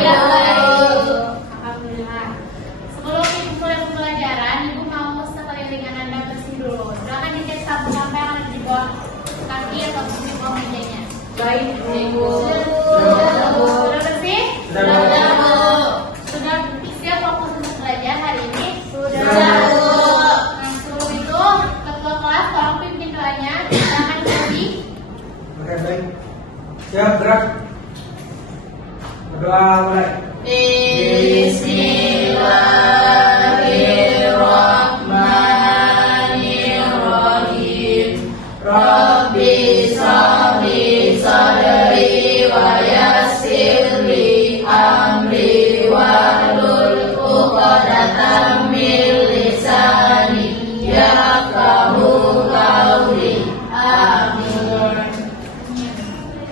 Iya, alhamdulillah. Sebelum Ibu mulai pembelajaran, Ibu mau sekeliling Anda bersih dulu. Silakan dicek sabun apa yang ada di bawah kaki atau di bawah mejanya. Baik, Bu. Sudah bersih? Sudah, Bu. Sudah siap fokus untuk belajar hari ini? Sudah, Bu. Nah, sebelum itu, ketua kelas tolong pimpin doanya. Silakan Jadi. Oke, baik. Siap, gerak. Berdoa mulai. Bismillahirrahmanirrahim. Rabbi shrahli sadri wa yassirli amri wahlul 'uqdatam min lisani yafqahu qawli. Amin.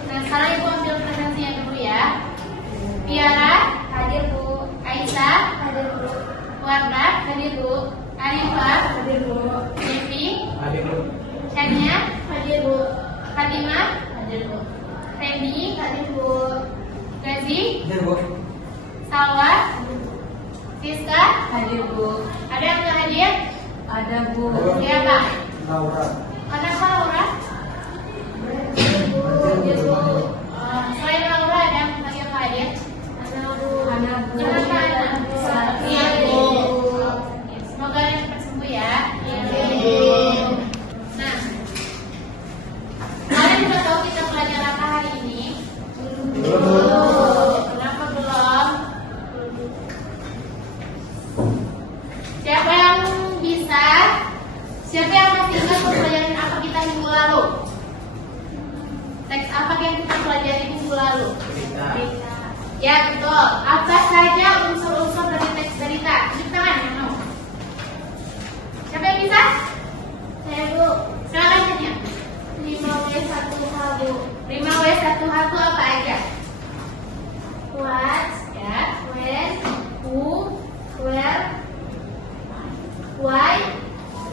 Nah, sekarang Ibu ambil presentasinya dulu ya. Tiara, hadir Bu. Aisyah, hadir Bu. Wardah, hadir Bu. Arifah, hadir Bu. Devi, Adik lu. Chania, hadir Bu. Fatimah, hadir Bu. Randy, hadir Bu. Gazi, Hadir, Bu. Salwa, Siska, Hadir, Bu. ada yang nggak hadir? Ada, Bu. Siapa? Laura. Ada apa Laura? Hadir, Bu. Selain Laura ada yang lagi apa hadir? Ada, Bu. Ada, Bu. Kenapa ada? Iya, Bu. Semoga ada cepat sembuh ya. Nah, kalian sudah tahu kita belajar apa hari ini? Kenapa belum? Siapa yang bisa? Siapa yang masih ingat pembelajaran apa kita minggu lalu? Teks apa yang kita pelajari minggu lalu? Ya betul. Apa saja unsur-unsur dari teks cerita? Tunjuk tangan yang mau. Siapa yang bisa? Saya Bu. Silakan Chania. 5W1H Bu. 5W1H itu apa aja? What? Ya. When? Who? Where? Why?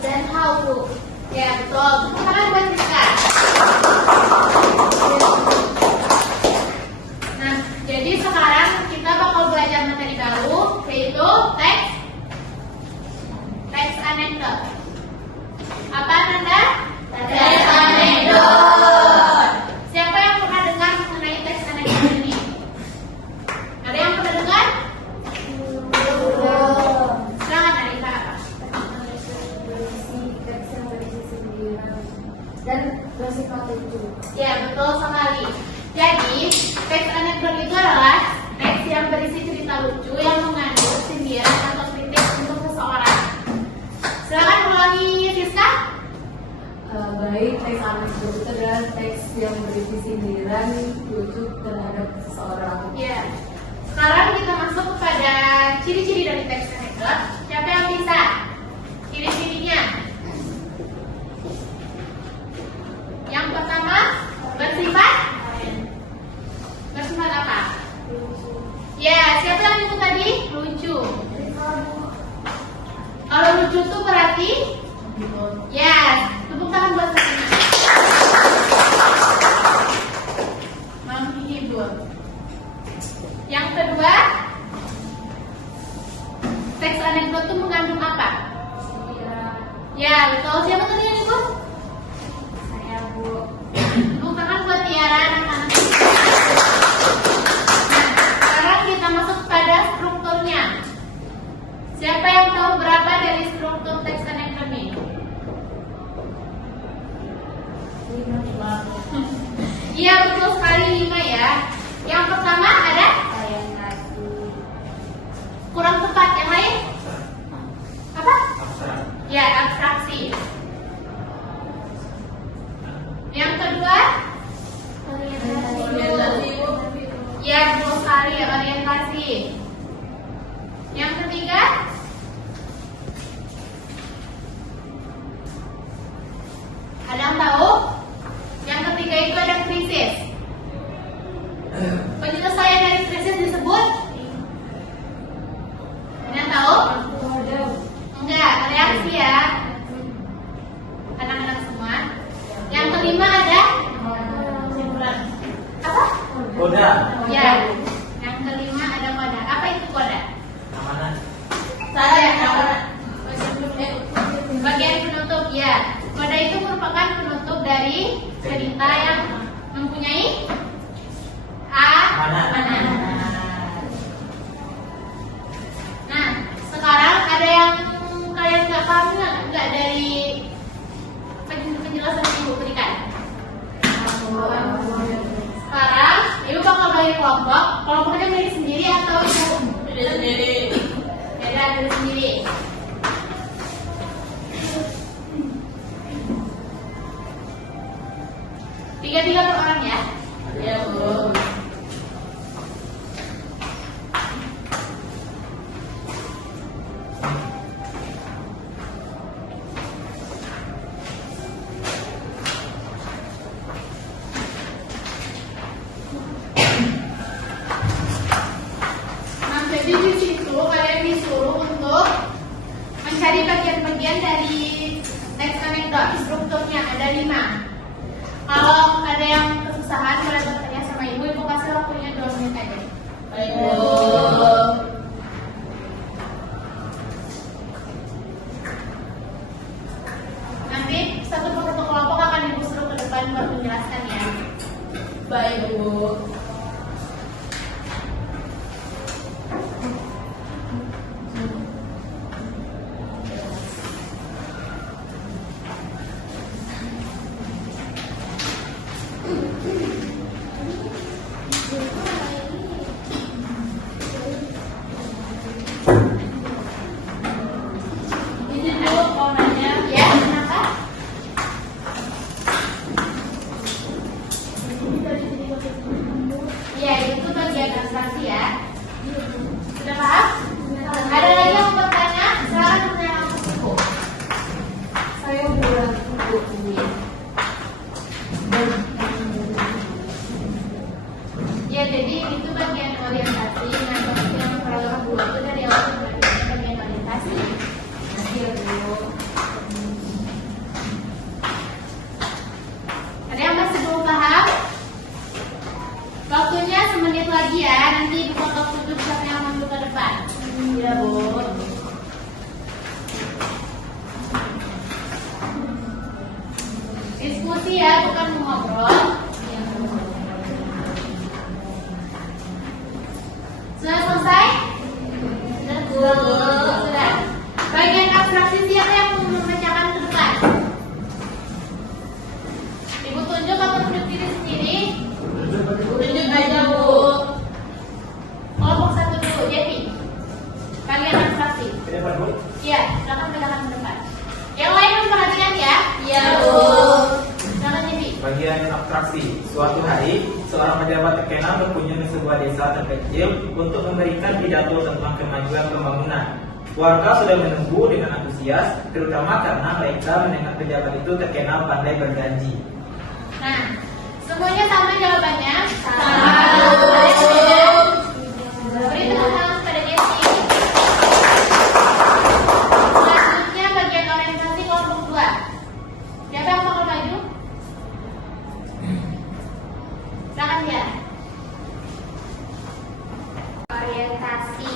Dan how Bu. Ya betul. Sekarang buat Siska. Nah, jadi sekarang kita bakal belajar materi baru, yaitu teks anekdot. Apa Nanda? Teks anekdot. Siapa yang pernah dengar mengenai teks anekdot ini? Ada yang pernah dengar? Silakan Arifah. Dan bersifat lucu. Ya, betul sekali. Jadi, teks anekdot itu adalah teks yang berisi cerita lucu yang mengandung sindiran atau kritik untuk seseorang. Silakan ulangi, Siska. Baik, teks anekdot itu adalah teks yang berisi sindiran lucu terhadap seseorang. Ya. Sekarang kita masuk kepada ciri-ciri dari teks anekdot. Siapa yang bisa? Ciri-cirinya. Yang pertama, bersifat apa? Ya, siapa yang itu tadi? Lucu. Kalau lucu tuh berarti ya, tepuk tangan buat saya. Menghibur. Yang kedua, teks anekdot itu mengandung apa? Ya, betul. Siapa tadi yang ikut? Saya, Bu. Tepuk tangan buat Tiara anak-anak. Sekarang kita masuk pada strukturnya. Siapa yang tahu berapa dari struktur teks anekdot ini? 5. Iya, betul sekali 5 ya. Yang pertama ada kurang tepat. Yang lain? Apa? Ya, abstraksi. Yang kedua? Ya, betul sekali, orientasi. Yang ketiga? Ada yang tahu? Yang ketiga itu ada krisis. Penyelesaian dari krisis disebut? Ada yang tahu? Enggak, reaksi ya. Anak-anak semua. Yang kelima ada? Apa? Udah. Ya. Yang kelima ada sendiri. Beda diri sendiri. Tiga-tiga per orang ya. Ya, Bu. Nah, jadi di situ kalian disuruh untuk mencari bagian-bagian dari teks anekdot. Strukturnya ada 5. Kalau ada yang kesusahan boleh bertanya sama ibu. Ibu kasih waktunya 2 menit aja. Baik, Bu. Nanti satu persatu kelompok akan ibu suruh ke depan buat menjelaskan ya. Baik, Bu. Ini dulu mau nanya ya, kenapa? Iya, itu bagian abstraksi ya. Sudah paham? Ada lagi yang mau bertanya? Silakan bertanya langsung ibu. Saya bulan Bu ini. Ya, jadi itu bagian orientasi. Nah, bagian paragraf 2 itu dari awal sampai bagian orientasi. Iya, Bu. Ada yang masih belum paham? Waktunya semenit lagi ya. Nanti ibu bakal tutup siapa yang mau ke depan. Iya, Bu. Diskusi ya, bukan mengobrol. Sudah selesai? Sudah. Bagian abstraksi siapa yang mau memecahkan ke depan? Ibu tunjuk atau tunjuk diri sendiri? Tunjuk aja, Bu. Kelompok 1 dulu, jadi bagian abstraksi. Ke depan, Bu. Iya, silakan pecahkan ke depan. Yang lain memperhatikan ya? Iya, Bu. Silakan jadi. Bagian abstraksi. Suatu hari, seorang pejabat terkenal berkunjung ke sebuah desa terpencil untuk memberikan pidato tentang kemajuan pembangunan. Warga sudah menunggu dengan antusias, terutama karena mereka mendengar pejabat itu terkenal pandai berjanji. Nah, semuanya sama jawabannya? Sama. Beri tepuk tangan pada Jessi. Selanjutnya bagian orientasi kelompok 2. Siapa yang bakal maju? Silakan ya. Orientasi.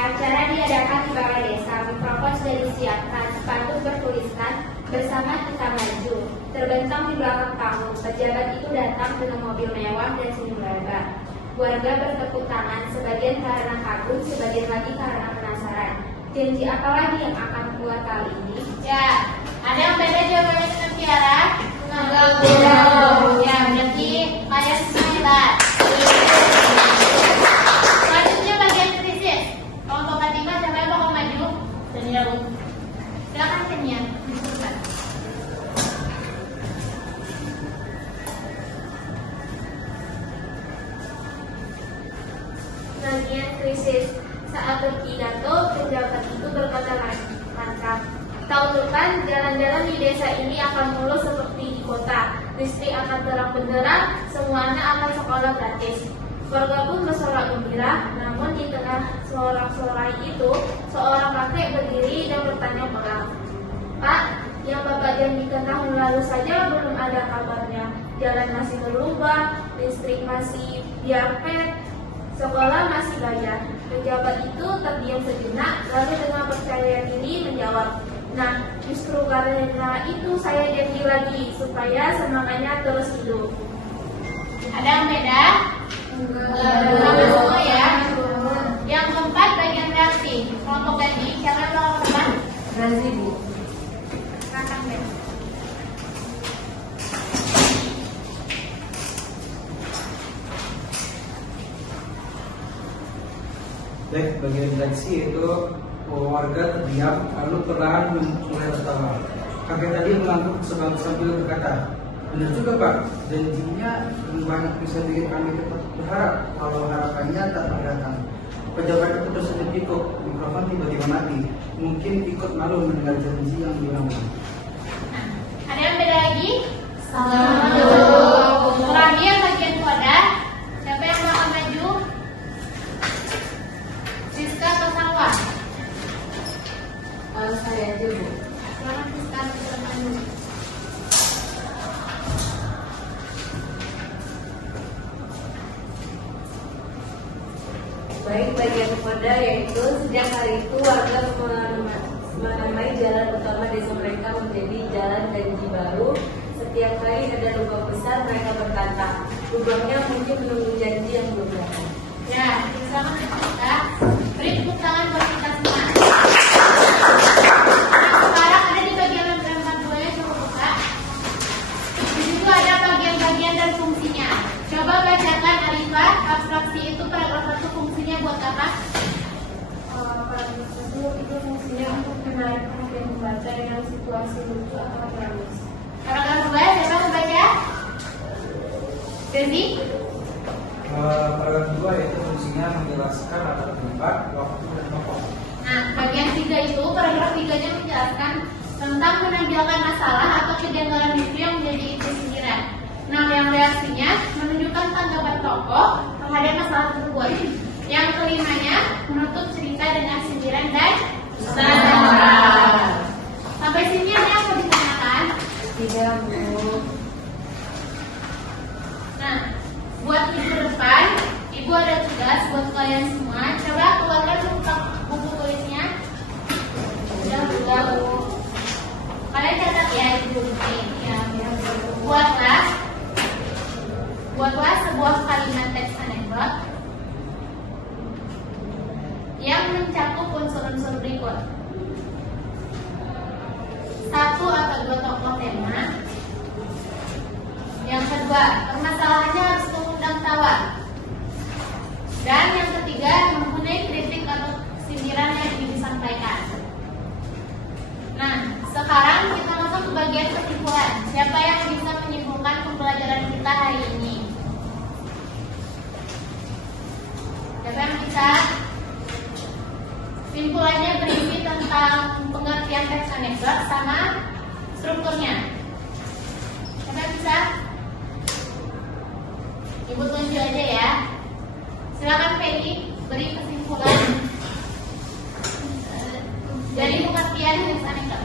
Acara diadakan di balai desa. Mikrofon sudah disiapkan. Spanduk bertuliskan bersama kita maju. Terbentang di belakang panggung. Pejabat itu datang dengan mobil mewah dan senyum lebar. Warga bertepuk tangan, sebagian karena kagum, sebagian lagi karena penasaran. Janji apa lagi yang akan keluar kali ini? Ya, ada yang beda jawabannya dengan Tiara? Enggak, Bu. Ya, berarti kalian semua. Selanjutnya bagian krisis. Kelompok ketiga siapa yang bakal maju? Iya, Bu. Silakan Kenia. Disebutkan. Bagian krisis. Saat berpidato, pejabat itu berkata lantang, tahun depan jalan-jalan di desa ini akan mulus seperti di kota. Listrik akan terang benderang, semuanya akan sekolah gratis. Warga pun bersorak gembira, namun di tengah sorak-sorai itu, seorang kakek berdiri dan bertanya pegang, Pak, yang Bapak janjikan tahun lalu saja belum ada kabarnya. Jalan masih berlubang, listrik masih diarpet, sekolah masih bayar. Pejabat itu terdiam sejenak, lalu dengan percaya diri menjawab, nah, justru karena itu saya janji lagi, supaya semangatnya terus hidup. Ada yang beda? Sama semua ya. Yang keempat bagian reaksi. Kelompok ganti. Siapa yang bakal ke depan? Razi, Bu. Silakan Ben. Baik, bagian reaksi itu warga terdiam lalu perlahan mulai tertawa. Kakek tadi mengangguk sambil berkata, benar juga Pak, janjinya banyak bisa bikin kami cepat berharap kalau harapannya tak pernah datang. Pejabat itu tersenyum pikuk, mikrofon tiba-tiba mati. Mungkin ikut malu mendengar janji yang diulang-ulang. Ada yang beda lagi? Terakhir bagian koda. Siapa yang mau maju? Siska atau Salwa? Saya aja Bu. Silakan Siska atau maju. Baik, bagian koda yaitu sejak hari itu warga menamai jalan utama desa mereka menjadi jalan janji baru. Setiap kali ada lubang besar mereka berkata, lubangnya mungkin menunggu janji yang belum datang. Ya, silakan Siska. Beri tepuk tangan buat kita semua. Nah, sekarang ada di bagian lembar 2 nya, coba buka. Di situ ada bagian-bagian dan fungsinya. Coba bacakan Arifah, abstraksi itu paragraf 1 fungsinya buat apa? Paragraf 1 itu fungsinya untuk menarik perhatian pembaca dengan situasi lucu atau dramatis. Paragraf 2, siapa mau baca? Jadi, Paragraf 2 itu fungsinya menjelaskan latar tempat, waktu, dan tokoh. nah, bagian 3 itu, paragraf 3-nya menjelaskan tentang menampilkan masalah atau kejanggalan itu yang menjadi inti sindiran. Nah, yang reaksinya menunjukkan tanggapan tokoh terhadap masalah tersebut. Yang kelimanya menutup cerita dengan sindiran dan standar. Sampai sini ada yang mau ditanyakan? Tidak Bu. Nah, buat minggu depan, Ibu ada tugas buat kalian semua. Coba keluarkan buku tulisnya. Udah, Bu. Kalian catat ya, Ibu. Ya, buatlah sebuah kalimat teks anekdot yang mencakup unsur-unsur berikut. 1 atau 2 tokoh tema. Yang kedua, permasalahannya harus mengundang tawa. Dan yang ketiga, mempunyai kritik atau sindiran yang ingin disampaikan. Nah, sekarang kita masuk ke bagian kesimpulan. Siapa yang bisa menyimpulkan pembelajaran kita hari ini? Siapa yang bisa? Simpulannya berisi tentang pengertian teks anekdot sama strukturnya. Siapa yang bisa? Ibu tunjuk aja ya. Silakan Peggy beri kesimpulan dari pengertian teks anekdot.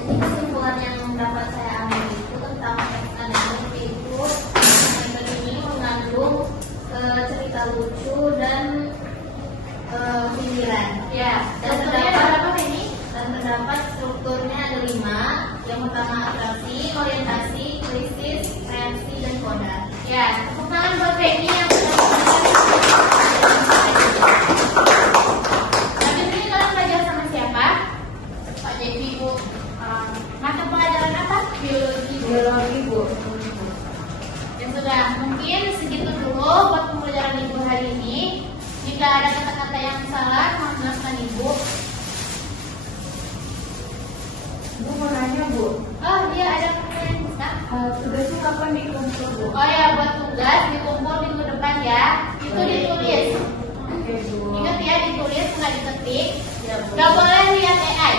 Jadi kesimpulan yang dapat saya ambil itu tentang teks anekdot itu anekdot ini mengandung cerita lucu dan sindiran. Ya, Dan strukturnya ada berapa Peggy? terdapat strukturnya ada 5. Yang pertama atraksi, orientasi, krisis, reaksi, dan koda. Ya, tepuk tangan buat Peggy yang sudah habis ini kalian belajar sama siapa? Pak Devi, Bu. Mata pelajaran apa? Biologi. Biologi Bu. Ya sudah, mungkin segitu dulu buat pembelajaran Ibu hari ini. Jika ada kata-kata yang salah, mohon maafkan Ibu. Bu mau nanya Bu. Oh iya, ada pertanyaan bisa? Tugasnya kapan dikumpul Bu? Oh ya, buat tugas dikumpul minggu depan ya. Itu ditulis. Oke Bu. Ingat ya, ditulis nggak diketik. Ya Bu. Gak boleh lihat AI.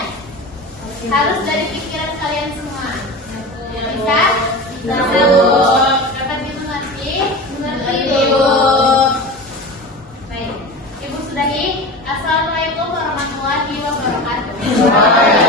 Oke, Harus Bu. dari pikiran kalian semua. Ya, Bu. Bisa? Bisa, Bisa, Bu. Dapat gitu nanti? Ngerti, Bu. Baik, Ibu sudahi. Assalamualaikum warahmatullahi wabarakatuh.